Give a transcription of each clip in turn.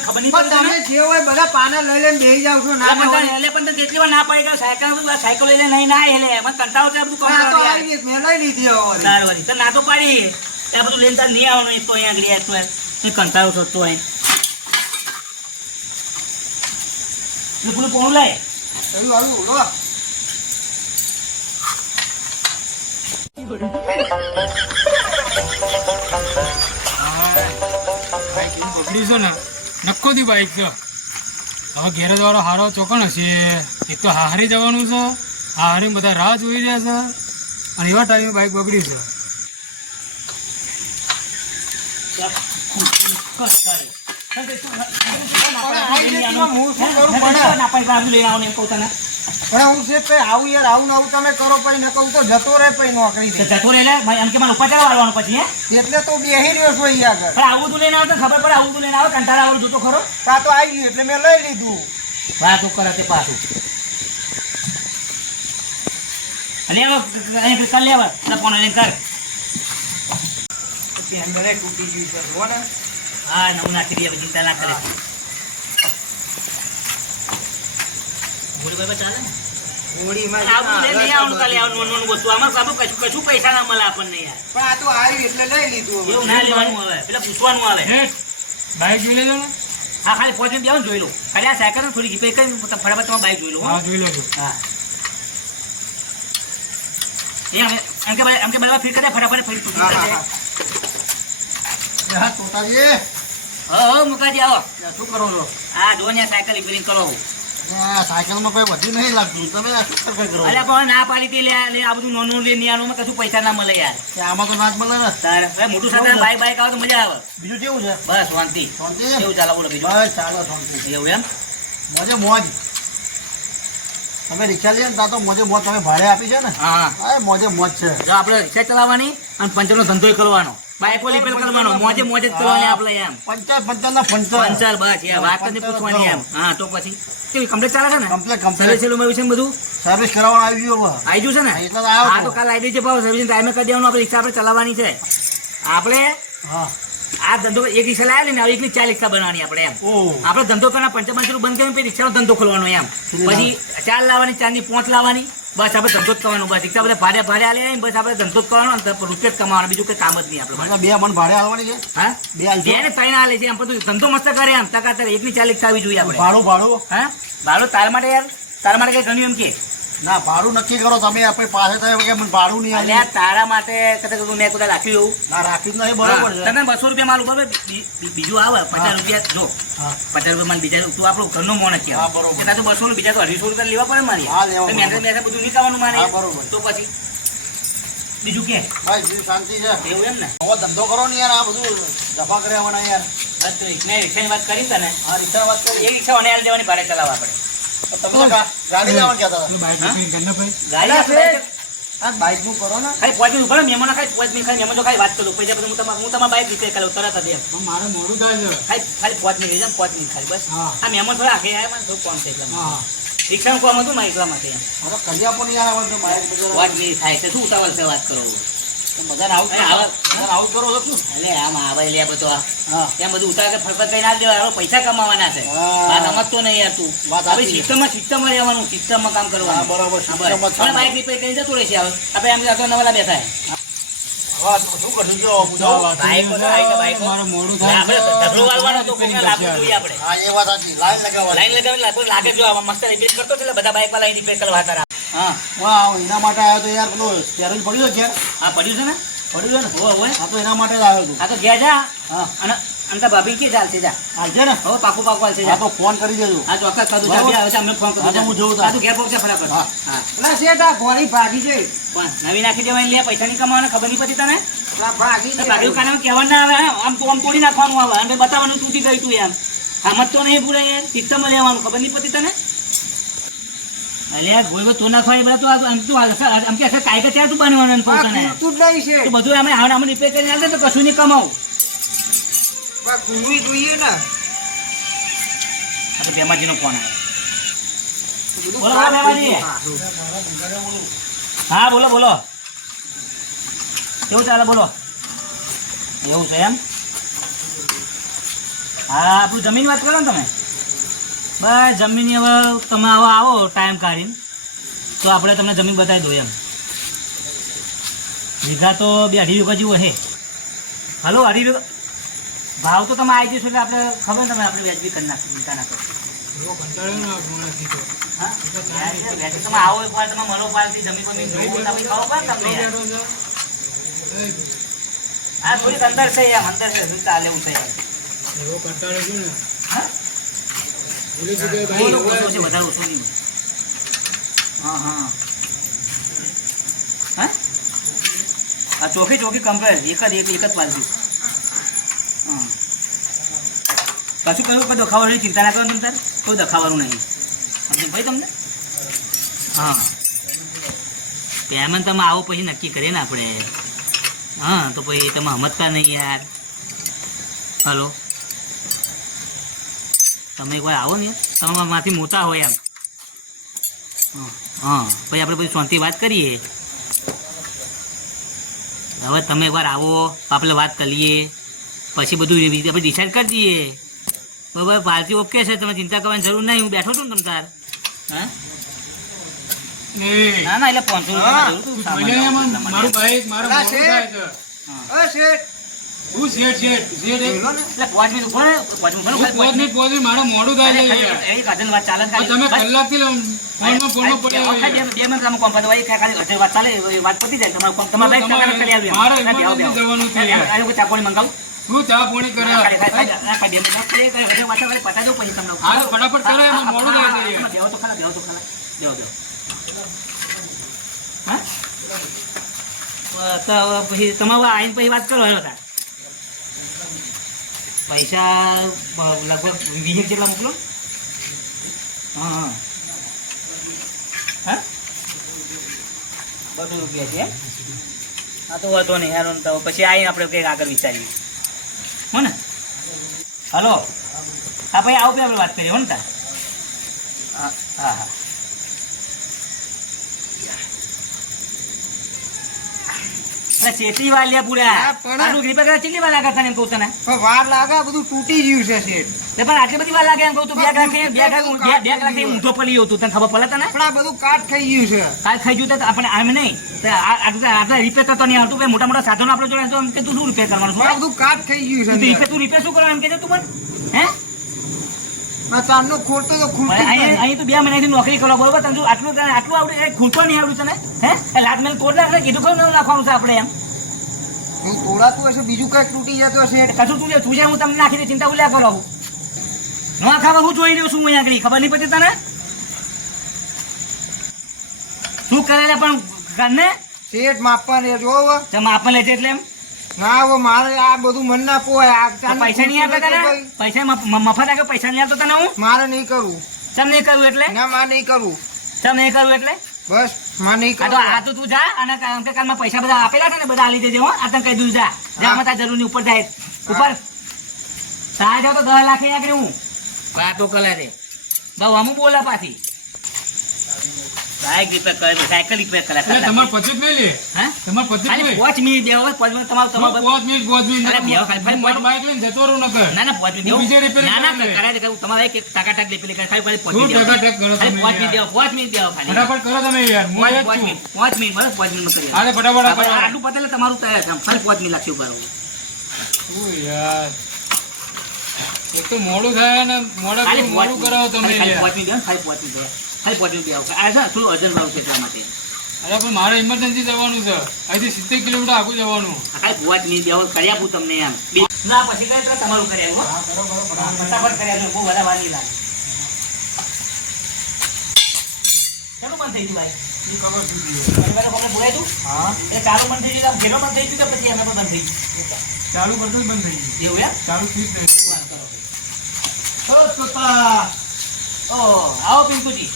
ખબર નહીં પડતી હોય બધા પાના લઈ લઈને બેસી જાવ છો ના પણ કેટલી વાર ના પડી ગયો સાયકલ લઈને નહીં ના એટલે મને કંટાળો છે બધું મેં લઈ લીધી તો ના તો પાડી ત્યાં બધું લઈને તાર નહીં આવવાનું એક તો અહીંયા આગળ તો કંટાળો થતો હોય પૂરું પોણું લાય પકડી છે ને નક્કો દી બાઈક છે હવે ગેરેજ વાળો હારો ચોકણ હશે એક તો હારે જવાનું છે હારે બધા રાહ જોઈ રહ્યા છે અને એવા ટાઈમે બાઈક બગડી છે આવું તમે કરો પછી ન કહું તો જતો રહે પછી નોકરી જતો રહે એમ કે મારે ઉપર ચાલવાનું પછી એટલે તો બેહી રહ્યો છો આગળ આવું તું લઈને આવતો ખબર પડે આવું તું લઈને આવે કંટાળા આવું જોતો ખરો તા તો આવી ગયું એટલે મેં લઈ લીધું વાતો કરે તે પાછું અને કર લેવા ફોન લઈને કર અંદર તૂટી ગયું છે જુઓ ને હા નવું નાખી દે ચિંતા ના કરે ચાલે ને હોળીમાં કશું પૈસા ના મળે આપણને યાર પણ આ તો આવ્યું એટલે લઈ લીધું એવું ના લેવાનું આવે પેલા પૂછવાનું આવે બાઈક જોઈ લેજો ને હા ખાલી પહોંચીને બેવાનું જોઈ લો ખાલી આ સાયકલ થોડી રિપેર કરી ફટાફટ તમારે બાઈક જોઈ લો હા જોઈ લેજો હા એમ કે બધા ફીટ કરે ફટાફટ ફરી મુકાજી આવો શું કરો છો હા જો ને સાયકલ રિપેરિંગ કરો સાયકલમાં કોઈ વધુ નહીં લાગતું તમે અરે પણ ના પાડી લે આ બધું નોનું લઈને આનું કશું પૈસા ના મળે યાર આમાં તો ના જ મળે ને તારે મોટું સાથે બાઈક આવે તો મજા આવે બીજું કેવું છે બસ શાંતિ કેવું ચાલો બોલો બીજું બસ ચાલો શાંતિ એવું એમ મોજે મોજ તમે રિક્ષા લઈએ ને ત્યાં તો મોજે મોજ તમે ભાડે આપી છે ને હા મોજે મોજ છે જો આપણે રિક્ષા ચલાવવાની અને પંચરનો ધંધો કરવાનો બાઈકો રિપેર કરવાનો મોજે મોજ જ કરવાની આપણે એમ પંચર બસ એ વાત નથી પૂછવાની એમ હા તો પછી કેવી કમ્પ્લીટ ચાલે છે ને કમ્પ્લીટ સર્વિસ મળ્યું છે બધું સર્વિસ કરાવવાનું આવી ગયું છે ને હા તો કાલ આવી દેજે ભાવ સર્વિસ ટાઈમે કરી દેવાનું આપણે રિક્ષા આપણે ચલાવવાની છે આપણે આ ધંધો એક રિક્ષા લાવ્યા ને એકલી 4 રિક્ષા બનાવવાની આપણે એમ આપણે ધંધો કરવાના 55 બંધ કરીને પછી રિક્ષાનો ધંધો ખોલવાનો એમ પછી 4 લાવવાની 4 ની 5 લાવવાની બસ આપણે ધંધો જ કરવાનો બસ રિક્ષા બધા ભાડે આલે બસ આપણે ધંધો જ કરવાનો રૂપિયા જ કમાવાનો બીજું કઈ કામ જ નહીં આપણે 2 મણ ભાડે આવવાની છે હા 2 ને 3 આલે છે એમ બધું ધંધો મસ્ત કરે એમ તકાતર એકની 4 રિક્ષા આવી જોઈએ આપણે ભાડું હા ભાડું તાર માટે કઈ ગણ્યું એમ કે ના ભાડું નક્કી કરો તમે આપણે પાસે થાય કે ભાડું નહીં આલે તારા માટે કદાચ મેં કદાચ રાખ્યું એવું ના રાખ્યું નહીં બરોબર છે તને 200 રૂપિયા માલ ઉપર બીજું આવે 50 રૂપિયા જો 50 રૂપિયા માલ બીજા તું આપણું ઘરનો મોણ છે હા બરોબર તો 200 બીજા તો 250 રૂપિયા લેવા પડે મારી હા લેવા મેં બધું નીકળવાનું મારે બરોબર તો પછી બીજું કે ભાઈ બીજું શાંતિ છે એવું એમ ને હવે ધંધો કરો ને યાર આ બધું જફા કર્યા વાળા યાર બસ તો રિક્ષાની વાત કરી તને હા રિક્ષા વાત કરી એ રિક્ષા અને દેવાની ભાડે ચલાવવા પડે ગાડી લાવવા ગયા હતા બાઈક નું કરો ને ખાલી પોચ મિનિટ ઉભા મહેમાનો ખાલી 5 મિનિટ ખાલી મહેમાનો ખાલી વાત કરું પૈસા પછી હું તમારા બાઈક રિપેર કરાવું તરત જ એમ મારે મોડું થાય છે ખાલી 5 મિનિટ 5 મિનિટ ખાલી બસ આ મહેમાન થોડા આખે આવ્યા મને થોડું કોમ છે એટલા રિક્ષાનું કામ હતું મારે એટલા માટે એમ હવે કડિયા પણ યાર આવે તો બાઈક વાત નહીં થાય છે શું ઉતાવળ છે વાત કરો મજા આઉટ કરો છો એટલે આમ આવે લે બધો ત્યાં બધું ઉતાર ફરફર કઈ ના દેવા પૈસા કમાવાના છે વાત સમજતો નહીં યાર તું સિસ્ટમમાં રહેવાનું સિસ્ટમમાં કામ કરવાનું બરાબર બાઈક રિપેર કરી જતું રહેશે હવે આપણે આમ તો નવાલા બેઠા શું કરશું જો લાઈન લગાવે લાગે જો મસ્ત રિપેર કરતો છે બધા બાઈક વાળા રિપેર કરવા હતા હા વાહ એના માટે આવ્યો તો યાર પેલું સ્ટેરિંગ પડ્યું છે હા પડ્યું છે ને હોય હા તો એના માટે જ આવ્યો છું હા તો ગયા જા હા અને અંતા ભાભી કે ચાલશે જા હાલજે ને હવે પાકું હાલશે જા તો ફોન કરી દેજો હા ચોક્કસ સાદું ચાબી આવે છે અમે ફોન કરી હું જોઉં તો ઘેર પહોંચે ફટાફટ હા એટલે શેઠ આ ઘોડી ભાગી છે પણ નવી નાખી દેવાની લે પૈસા નહીં કમાવાના ખબર નહીં પડી તને ભાગી કાને કહેવાનું ના આવે આમ તોડી નાખવાનું આવે અને બતાવવાનું તૂટી ગયું તું એમ સમજ તો નહીં ભૂલે યાર સિસ્ટમમાં લેવાનું ખબર નહીં પડી તને અલ્યા ગોળો તો નાખવાની બરા તો આમ તું આમ કે કાઈ કે તું બનવાનું પોતાને તું જ લઈ છે તો બધું અમે હાવ આમ રિપેર કરીને આલે તો કશું નહીં કમાવું બા ગુણવી જોઈએ ને આ તો બેમાજીનો ફોન આવ્યો બોલો બેમાજી હા બોલો કેવું ચાલે બોલો એવું છે એમ હા આપણું જમીન વાત કરો ને તમે બસ જમીન હવે તમે આવો ટાઈમ કાઢીને તો આપણે તમને જમીન બતાવી દો એમ વીઘા તો 2-2.5 વીઘા જેવું હે હાલો 2.5 વીઘા ભાવ તો તમે આવી જશો એટલે આપણે ખબર ને તમે આપણે વ્યાજબી કરી નાખો ચિંતા ના કરો હા તમે આવો એક વાર તમે મનો પાલથી જમીન પર તમે ખાવો પડે તમને યાર. આ થોડીક અંદર છે એમ અંદર છે શું ચાલે એવું છે યાર. હા બોલો, ઓછો છે, વધારે ઓછો નહીં. હા હા હા આ ચોખ્ખી કમ્પ્લેટ એક જ પાલતી. હા કશું કહ્યું કોઈ દખાવાનું ચિંતા ના કરો તમે તાર કોઈ દખાવાનું નહીં સમજે ભાઈ તમને. હા પેમેન્ટ તમે આવો પછી નક્કી કરીએ ને આપણે. હા તો પછી તમે સમજતા નહીં યાર. હલો તમે એકવાર આવો ને તમે માંથી મોટા હોય એમ. હા પછી આપણે પછી શાંતિ વાત કરીએ. હવે તમે એકવાર આવો આપણે વાત કરીએ પછી બધું આપણે ડિસાઈડ કરી દઈએ બરાબર. પાર્ટી ઓકે છે તમે ચિંતા કરવાની જરૂર નહીં. હું બેઠો છું ને તમ તાર. હા ના ના એટલે 500 મારું ભાઈ મારા મોડું થાય છે. હું શેઠ એટલે 5 મિનિટ ઉભો રહે. 5 મિનિટ મારું મોડું થાય છે યાર. એ કાજલ વાત ચાલે તમે કલાકથી ફોનમાં પડ્યો બે મિનિટ તમે કોમ પતવા ખાલી ઘરે વાત ચાલે એ વાત પતી જાય. તમારા બાઈક ટકા કરી આવ્યું મારે જવાનું છે યાર. આ ચાકોણી મંગાવું હું ચા પાણી કરે ફટાફટ કરે એમાં મોડું થાય છે યાર. બેહો તો ખરા બેહો હા તો પછી તમે આવીને પછી વાત કરો હેલો તાર. પૈસા લગભગ 20 જેટલા મોકલો. હા હા બધું રૂપિયા છે. હા તો વાંધો નહીં યાર. તો પછી આવીને આપણે કંઈક આગળ વિચારીએ હો ને. હલો હા ભાઈ આવો આપણે વાત કરીએ હો ને તાર. હા હા હા ચેટલી વાર લ્યા પૂરા આટલું ગ્રીપર કરે ચેટલી વાર લાગે તને એમ કહું તને વાર લાગે બધું તૂટી ગયું છે શેઠ. પણ આટલી બધી વાર લાગે એમ કહું તું બે કલાક ઊંધો પડી ગયો તું તને ખબર પડે તને પણ આ બધું કાટ ખાઈ ગયું છે. કાલ ખાઈ ગયું તો આપણે આમ નહીં આપણે રિપેર કરતો નહીં આવતું મોટા મોટા સાધનો આપણે જોડે તો એમ કે તું શું રિપેર કરવાનું આ બધું કાટ ખાઈ ગયું છે. તું રિપેર શું કરવાનું એમ કે તું મને હે ચાંદનો ખોલતો તો ખુલતો અહીં તો 2 મહિનાથી નોકરી કરો બરોબર તને આટલું આવડે ખૂટતો નહીં આવડું તને હે લાત મેલ તોડ નાખ કીધું કહું નાખવાનું છે આપણે એમ હું તોડાતું હશે બીજું કઈક તૂટી જતો હશે. કશું તું છે હું તમને નાખી દે ચિંતા ઉલ્યા કરો ન ખાવા હું જોઈ રહ્યો છું અહીંયા આગળ ખબર નહીં પડતી તને શું કરેલા પણ ઘરને શેઠ માપવા ને જોવો તમે આપવા લેજે એટલે એમ ના હવે મારે આ બધું મન ના પોવાય. આ ચાંદનો પૈસા નહીં આપતા તને પૈસા મફત આગળ પૈસા નહીં આપતો તને હું મારે નહીં કરવું. ચમ નહીં કરવું એટલે ના મારે નહીં કરવું. ચમ નહીં કરવું એટલે બસ મારે નહીં આ કરવું. તો તું જા અને કાલમાં પૈસા બધા આપેલા છે ને બધા આલી દેજે હો. આ તને કહી દઉં જા તાર જરૂર ની ઉપર જાય ઉપર સાહેબ જાવ તો 10 લાખ અહીંયા આગળ હું વાતો કરે રે બહુ અમુક બોલા પાછી બાઈક રિપેર કરે સાયકલ રિપેર કરે તમારે પછી જ નહીં લે. હા તમારે પછી જ નહીં. 5 મિનિટ દેવો 5 મિનિટ તમારું 5 મિનિટ અરે બેહો ખાલી મારું બાઈક લઈને જતો રહું ન કર. ના 5 મિનિટ દેવો બીજે repair ના કરે. કરાય દે તમારે એક ટકા રિપેર કરે ખાલી 5 શું મિનિટ ટકા કરો તમે 5 મિનિટ દેવો 5 મિનિટ દેવો ખાલી ફટાફટ કરો તમે યાર. હું અહીંયા જ 5 છું. મિનિટ બસ 5 મિનિટ કરી હાલે ફટાફટ કરો. આટલું પતેલે તમારું તૈયાર છે ખાલી 5 મિનિટ લાગશે ઉપર શું યાર એક તો મોડું થાય ને મોડું કરાવો તમે યાર. 5 મિનિટ ખાલી 5 મિનિટ ખાલી 5 મિનિટ દેવો આ છે થોડું અર્જન્ટ ભાવ છે એટલા માટે અરે પણ મારે ઇમરજન્સી જવાનું છે. અહીંથી 70 કિલોમીટર આગળ જવાનું. ખાલી 5 મિનિટ દેવો કરી આપું તમને એમ ના પછી કરે તો તમારું કરી આવું ફટાફટ કરી આવું બહુ બધા વાર નહીં લાગે ચાલો બંધ થઈ ગયું ભાઈ હા એટલે ચાલુ બંધ થઈ ગયું ઘેરો બંધ થઈ ગયું કે પછી એના પણ બંધ થઈ ગયું ચાલુ કરતો જ બંધ થઈ ગયું. એવું એમ ચાલુ સ્વીચ થઈ આવો પિંકુજી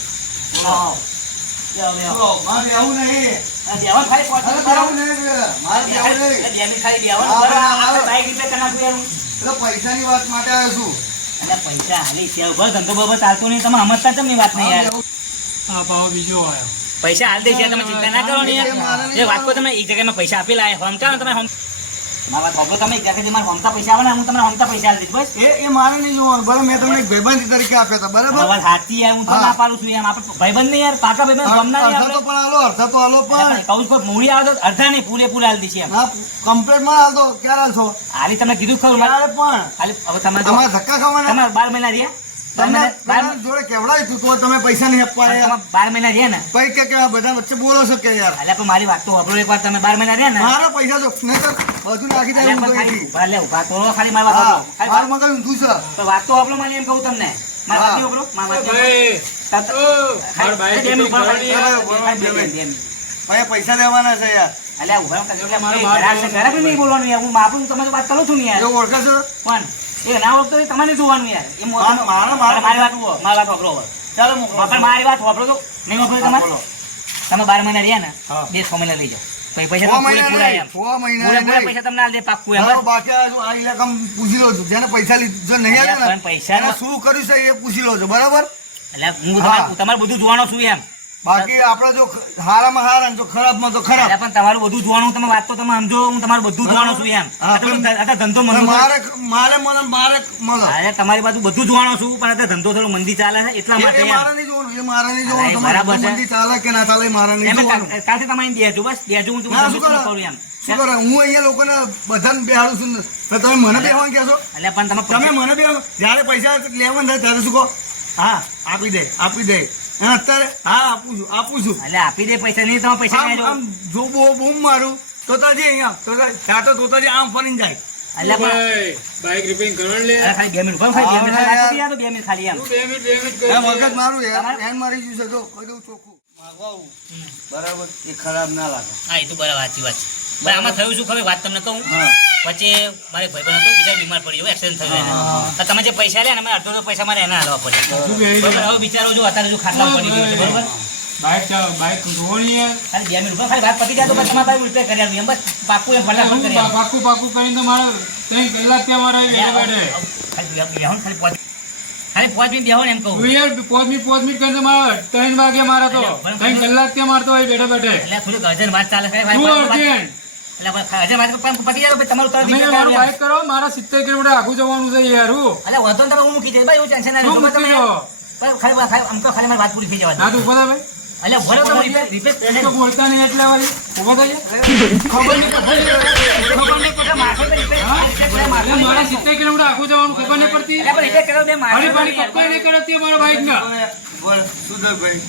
આવો મારે આવું નહીં. દેવન ખાલી મારે આવું નહીં. મારે આવું નહીં. બેમી ખાલી દેવન બાઈક રિપેર કરી નાખ્યું એનું એટલે પૈસાની વાત માટે આવ્યો છું. અને પૈસા હાલી છે ઉભર ધંધો બબર ચાલતો નહીં તમે સમજતા કેમ ની વાત નહીં યાર હા પાવ બીજો આવ્યો. પૈસા હાલ દે છે તમે ચિંતા ના કરો ને યાર એ વાત કો તમે એક જગ્યામાં પૈસા આપેલા હમ કામ તમે હમ મારા વાત સાંભળો તમે જ્યાં સુધી મારા હમતા પૈસા આવે ને હું તમને હમતા પૈસા આપી દઈશ બસ એ મારે નહીં જોવાનું બરાબર મેં તમને એક ભાઈબંધ તરીકે આપ્યા હતા બરાબર વાત સાચી યાર હું તો ના પાડું છું એમ આપણે ભાઈબંધ નહીં યાર પાકા ભાઈબંધ ગમના નહીં અડધા તો આપણે પણ આલો અડધા તો આલો પણ કહું છું મૂડી આવે તો અડધા નહીં પૂરેપૂરા આલી દઈશ એમ ના કમ્પ્લેટ માં આલતો ક્યારે આલશો હાલી તમને કીધું ખરું ક્યારે પણ ખાલી હવે તમે તમારે ધક્કા ખાવાના તમારે 12 મહિના રહ્યા તમને તમારા જોડે કેવડાય તું તો તમે પૈસા નહીં આપવાના યાર. 12 મહિના રહ્યા ને પછી કે આ બધા વચ્ચે બોલો છો કે યાર એટલે પણ મારી વાત તો વાપરો એકવાર તમે 12 મહિના રહ્યા ને મારા પૈસા જો નહીં તો બધું નાખી દે એટલે હું પણ તો ખાલી અહીંથી. ઉભા લે ઉભા તો ખાલી મારી વાત હા વાપરો. ખાલી મારું મગજ ઊંધું છે તો વાત તો વાપરો મને એમ કહું તમને મારી વાત નહીં વાપરો મારી વાત નહીં. મારા બાઈક બે મિનિટ ઉભા રહો. બરાબર, બે બરાબર. મિનિટ. ભાઈ પૈસા લેવાના છે યાર અલ્યા ઉભા રહો. ઘરાક છે, ઘરાક નહીં બોલવાનું યાર. હું માપું તમે તો વાત કરું છું ને યાર. એવું ઓળખે છો પણ એ ના ઓળખતો હોય તમારે જોવાનું યાર. એ મારા મારી વાત વાપરો હવે. ચાલો મોકલો પણ મારી વાત વાપરો તો નહીં વાપરો હા, તમારે બોલો. તમે 12 મહિના રહ્યા ને હા. 2 મહિના લઈ જાઓ પછી પૈસા 6 તમે મહિના પૂરેપૂરા નહીં, એમ. 6 મહિના પૂરેપૂરા નહીં. પૈસા તમને આલ દે પાક્કું એમ ચાલો, બસ. બાકી આ ઇલાકા પૂછી લો છો જેને પૈસા જો નહીં અલ્યા, આવ્યા પણ પૈસા એને શું કર્યું છે એ પૂછી લો છો બરાબર એટલે હું હા. તમારું બધું જોવાનો છું એમ બાકી આપડે જો હારામાં હારા ને જો ખરાબમાં તો ખરાબ એટલે પણ તમારું બધું જોવાનું તમે વાત તો તમે સમજો હું તમારું બધું જોવાનું છું એમ હા, પણ- અત્યારે ધંધો અને મંદો મારે મળે અરે તમારી બાજુ બધું જોવાનું છું પણ અત્યારે ધંધો થોડો મંદી ચાલે છે એટલા માટે એ એમ. મારે નહીં જોવાનું એ મારે નહીં અરે, જોવાનું બરાબર તમારે છે. મંદી ચાલે કે ના ચાલે એ મારે નહીં એમ જોવાનું કાલથી તમારે અહીં બેસજો બસ બેસજો હું ના, તમને શું સમજૂતી કરો? કરું એમ શું કરે હું અહીંયા લોકોને બધાને બેહાડું છું ને તો તમે મને બેહવાનું કહેશો એટલે પણ તમે તમે મને બેહો જ્યારે પૈસા લેવાનું થાય ત્યારે શું કહો હા આપી દે અને અત્યારે હા આપું છું એટલે આપી દે પૈસા નહીં તમે પૈસા નહીં આમ જો બૂમ મારું તોતાજી અહીંયા તોતાજી આમ ફરીને જાય એટલે પણ બાઈક રિપેરિંગ કરવાનું લે અરે ખાલી 2 મિનિટ ખાલી 2 મિનિટ હા, ખાલી આપી દે, 2 મિનિટ ખાલી એમ 2 મિનિટ એ મગજ મારું યાર મારી ગયું છે જો કહી દઉં ચોખ્ખું માગવાવું બરાબર એ ખરાબ ના લાગે હા એ તો બરાબર સાચી વાત છે ભાઈ આમાં થયું શું ખબર વાત તમને કહું હા પછી મારે ભાઈબંધ હતો બીજા બીમાર પડી ગયો એક્સિડન્ટ થયો એને. તો તમે જે પૈસા લે ને મને અડધો પૈસા મારે એને હાલવા પડે બરાબર? હવે બિચારો જો અત્યારે જો ખાટલા પડી ગયો છે બરોબર બાઈક ધોવાની યાર. ખાલી 2 મિનિટ ખાલી વાત પતી જાય તો પછી તમારે ભાઈ ઉલટે કરી આવ્યું એમ બસ પાકું એમ ફટાફટ કરી આવ્યું. પાકું કરીને તો મારે 3 કલાક ત્યાં મારે બેઠે બેઠે ખાલી બેહો ને, ખાલી 5 મિનિટ બેહો ને એમ કહું તું યાર 5 મિનિટ કરીને મારે 3 વાગે મારે તો 3 કલાક ત્યાં મારતો હોય બેઠે બેઠે એટલે થોડીક અર્જન્ટ વાત ચાલે છે શું અર્જન્ટ? એટલે અર્જન્ટ વાત પણ પતી જાય તો પછી તમારું તરત તમે નીકળી મારું જવાનું એમ. બાઈક કરો મારા 70 કિલોમીટર આખું જવાનું છે યાર હું એટલે વધુ ને તમે હું મૂકી જાય ભાઈ એવું ટેન્શન ના શું લેશો. મૂકી તમે દો? ખાલી આમ તો ખાલી મારી વાત પૂરી થઈ જવાની ના તો ઉભા થા એટલે ભલે તમે રિપેર ભાઈ એક તો બોલતા નહીં એટલે વાળી ઉભા થઈ ખબર નહીં પડે માથે તો રિપેર હા? માથે એટલે મારા 70 કિલોમીટર આખું જવાનું ખબર નહીં પડતી એટલે પણ રિપેર કરો બે માથે હરી પાણી કપડાં નહીં કરતી મારા બાઈક ના બોલ સુધરભાઈ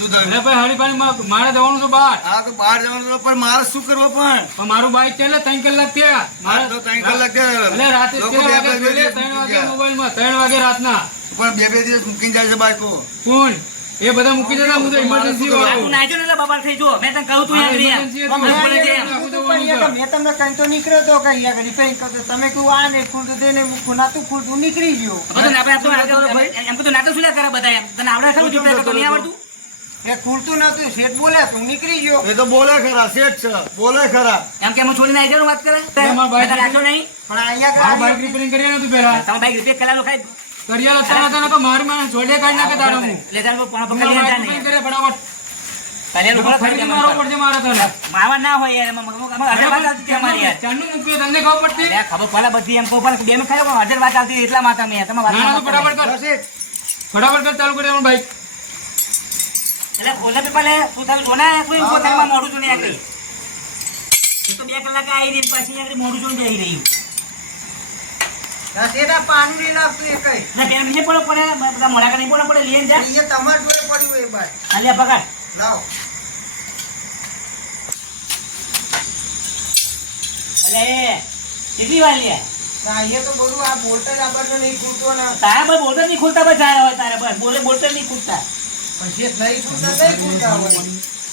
એટલે ભાઈ હરી પાણી મારે જવાનું છે બહાર હા તો બહાર જવાનું તો પણ મારે શું કરવું પણ મારું બાઈક છે એટલે 3 કલાક થયા મારે તો 3 કલાક થયા. એટલે રાતે લોકો 3 બે વાગે બે જોઈએ, 3 વાગે ગયા. મોબાઈલમાં 3 વાગે રાતના પણ બે દિવસ મૂકીને જાય છે બાઈકો કોણ એ બધા મૂકી દેતા હું તો ઇમરજન્સી આખું વાળું નાખ્યો ને એટલે બબાલ થઈ જો મેં તને કહું તું યાર યાર. emergency બસ હતું. પડે છે એમ. આખું પણ જવાનું છે. મેં તમને કઈ તો નીકળ્યો તો કઈ યાર રિપેરિંગ કરતો તમે કહ્યું આ ને ખુલતું દે ને ખુનાતું ખુલતું નીકળી ગયો બધું ના આપણે એમ તો નાટક શું લે કરે બધા એમ તને આવડે ખરું રિપેર કરતો નહીં આવડતું એ ખુલતું નતું શેઠ બોલ્યા તું નીકળી ગયો એ તો બોલે ખરા શેઠ છે બોલે ખરા એમ કે હું છોડીને આવી જાઉં વાત કરે એમાં બાઈક મેં તને રાખ્યો નહીં પણ અહીંયા મારું બાઈક ગાડી રિપેરિંગ કરી નતું પેલા તમે બાઈક રિપેર કરેલું ખાઈ કરિયા હતા નતા નતો મારી માં જોડે કાઢી નાખે તારા હું લે જાણ પણ હું પકડી બાઈક લેતા રિપેરિંગ નહીં કરે ફટાફટ કરેલું ખરો ફરીથી મારવો પડશે મારે તને માવા ના હોય યાર એમાં અડધર વાત ચાલતી હતી અમારી યાર ચાંદનું મૂક્યું તને ખબર પડતી અરે ખબર પડે બધી એમ કહું પણ બે મિનિટ ખાલી પણ અડધર વાત ચાલતી હતી એટલા માટે મેં તમે વાત ના ના ના તું ફટાફટ કર ફટાફટ કર ચાલુ કરી બાઈક એટલે ખોલે પેપર લે તું તારું જોના કોઈ પોતામાં મોડું છું ને આગળ એ તો 2 કલાકે આવી રહી પાછી આગળ મોડું છું બેહી રહ્યું શેઠ આ પાનું નહીં લાવતું એ કઈ ના પેન નહીં પડો પડે બધા મોડા નહીં પડે પડે લઈને જા એ તમારા જોડે પડ્યું હોય એ બાય હાલે પકડ લાવો અલે કેટલી વાર લે ના એ તો બધું આ બોલતા જ આપણને નહીં ખુલતો ને તારા પર બોલતો નહીં ખુલતા બસ જાય હોય તારે બસ બોલતો નહીં ખુલતા પણ શેઠ નહીં ખુલતા નહીં ખુલતા હોય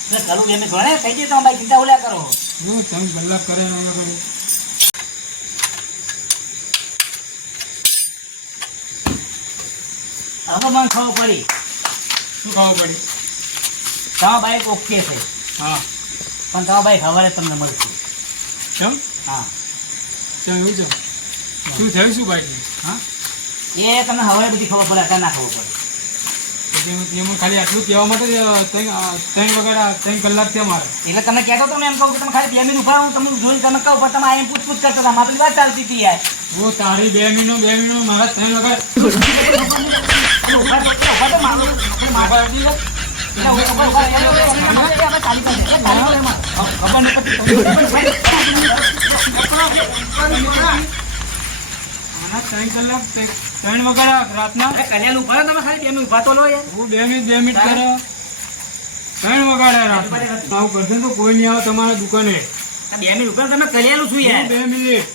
એટલે કરું એમ ઘણે કહી દે તો ભાઈ ચિંતા ઓલા કરો હું 3 કલાક કરે ને હવે હવે મને ખબર પડી શું ખાવું પડી તમારા બાઈક ઓકે છે હા પણ તમારા બાઈક હવારે તમને મળશે કેમ હા કેમ એવું છે શું થયું શું બાઈક હા એ તમને હવારે બધી ખબર પડે અત્યારે ના ખબર પડે એમાં ખાલી આટલું કહેવા માટે જ 3 કલાક છે મારે. એટલે તમે કહેતો હતો ને એમ કહું કે તમે ખાલી 2 મિનિટ ઉભા રહો તમને જોઈને તમે કહો પણ તમે આ એમ પૂછપૂછ કરતા હતા મારી વાત ચાલતી હતી યાર હું તારી 2 મિનિટ મારા 3 વગર ઉભા તો મારો આપણે માથા અડી ગયો. એટલે ઉભા ચાલી ખબર નહીં 3 વગર રાતના કલ્યાણ ઉભા તમે ખાલી 2 મિનિટ ઉભા તો લો યાર હું 2 મિનિટ કરે 3 વગાડે રાતના આવું કરશે ને તો કોઈ નહીં આવે તમારા દુકાને. 2 મિનિટ ઉભા તમે કલ્યાણ છું યાર 2 મિનિટ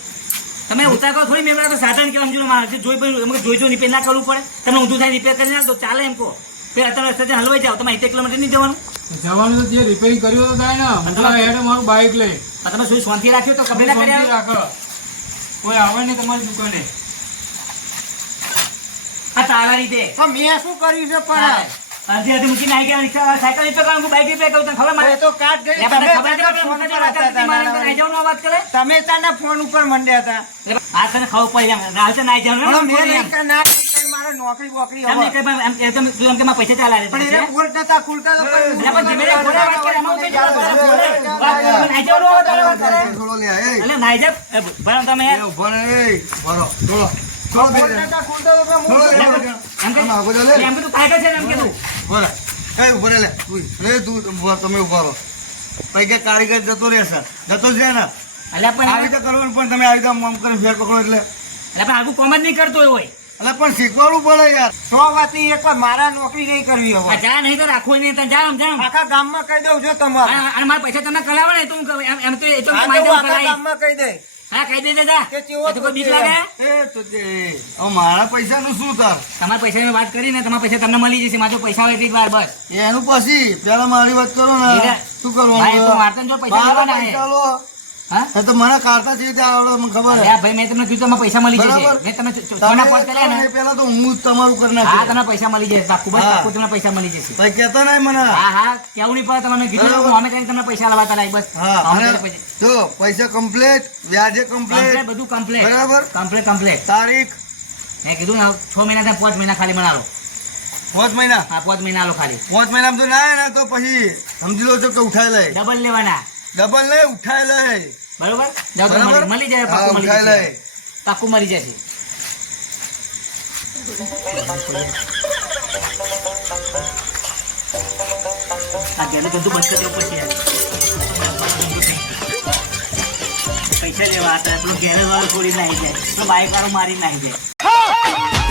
તમે ઉતાર કરો થોડી મેં તો સાધન કે સમજો મારે જોઈ રિપેર ના કરવું પડે તમે ઊંધું થાય રિપેર કરી નાખ તો ચાલે એમ કહો ફેર અત્યારે રસ્તે હલવાઈ જાઓ તમે 1 કિલોમીટર નહીં જવાનું તો જે રિપેરિંગ કર્યું તો થાય ને મતલબ હેડ મારું બાઇક લઈ તમે શું શાંતિ રાખ્યું તો કપડે ના કર્યા રાખો કોઈ આવે નહીં તમારી દુકાને. આ તારા રીતે તો મેં શું કર્યું છે પણ અડધી મૂકી નાખી ગયા રિક્ષા સાયકલ રિપેર કરું બાઇક રિપેર કરું તને ખબર એ તો કાટ ગઈ મને ખબર છે કે મને વાત કરતી મારે નાઈ જવાનું વાત કરે તમે તાના ફોન ઉપર મંડ્યા હતા આ તને ખબર પડી એમ રાહ છે નાઈ જવાનું પણ મેં નહીં ના કઈ મારે નોકરી બોકરી એમ નહીં કઈ પણ એમ તું એમ કે મારા પૈસા ચાલે પણ એને બોલતા હતા ખુલતા તો એટલે પણ ધીમે ધીમે બોલે વાત કરે એમાં કઈ નાઈ જવાનું વાત કરે થોડો લે એ એટલે નાઈ જા ભણ તમે યાર ઉભો રે એ ભરો થોડો થોડો બોલતા હતા ખુલતા તો થોડો લે એમ કે આમ આગો લે એમ કે તું કાય છે એમ કે તું બોલે એ ઉભો રે લે તું તમે ઉભો રહો પછી કે કારીગર જતો રહેશે જતો જ રહે ને એટલે પણ આવી રીતે કરવાનું પણ તમે આવી રીતે આમ કરીને ફેર પકડો એટલે પણ આગું કોમ જ નહીં કરતો હોય એટલે પણ શીખવાડવું પડે યાર 100 વાતી એક વાર મારા નોકરી નહીં કરવી હવે આ જા નહીં તો રાખવું નહીં તને જા આમ આખા ગામમાં કહી દઉં જો તમારે અને મારા પૈસા તમે કલાવે ને તો હું કહું એમ તો એ તો આ મારી તો જાવ આખા કલાઈ ગામમાં કહી દે હા કહી દેજે જા કે ચેવો એ તો કોઈ બીક લાગે એ તો તે હવે મારા પૈસાનું શું તાર તમારા પૈસાની વાત કરીને તમારા પૈસા તમને મળી જશે મારો પૈસા હોય એટલી જ વાર બસ એનું પછી પેલા મારી વાત કરો ને એટલે શું ભાઈ તો કરવાનું મારતા જો પૈસા મારા લેવાના પૈસા લો હા એ તો મને કાઢતા છે ત્યાં આવડે મને ખબર અરે હે આ ભાઈ મેં તમને કીધું તમારા પૈસા મળી જશે બરાબર. મેં તમને સોના પોટ કર્યા તમે ને પેલા તો હું જ તમારું કરી હા નાખ્યું તમને પૈસા મળી જશે પાક્કું બસ હા. પાક્કું તમને પૈસા મળી જશે ભાઈ કહેતા નહીં મને હા હા કેવું નહીં પડે તમને કીધું બરાબર. હું અમે કરીને તમને પૈસા લાવતા લાવી બસ હા અમે અને તમને પૈસા- જો પૈસા કમ્પ્લીટ વ્યાજે કમ્પ્લેટ કમ્પ્લીટ બધું કમ્પ્લેટ બરાબર. કમ્પ્લેટ તારીખ મેં કીધું ને 6 મહિના થાય 5 મહિના ખાલી બનાવો 5 મહિના હા 5 મહિના આલો ખાલી 5 મહિનામાં તો ના આવે ને તો પછી સમજી લો છો કે ઉઠાઈ લે ડબલ લેવાના ડબલ લે ઉઠાઈ લે બરોબર જાઓ તો બરાબર. મળી જાય હા, પાક્કું મળી ઉઠાઈ જશે લે. પાક્કું મળી જશે આ ઘેરનું ધંધો બંધ કરી દેવો પડશે યાર. પૈસા લેવા હતા પેલો ઘેર વાળો છોડી નાખી જાય પેલો બાઈક વાળો મારી નાખી જાય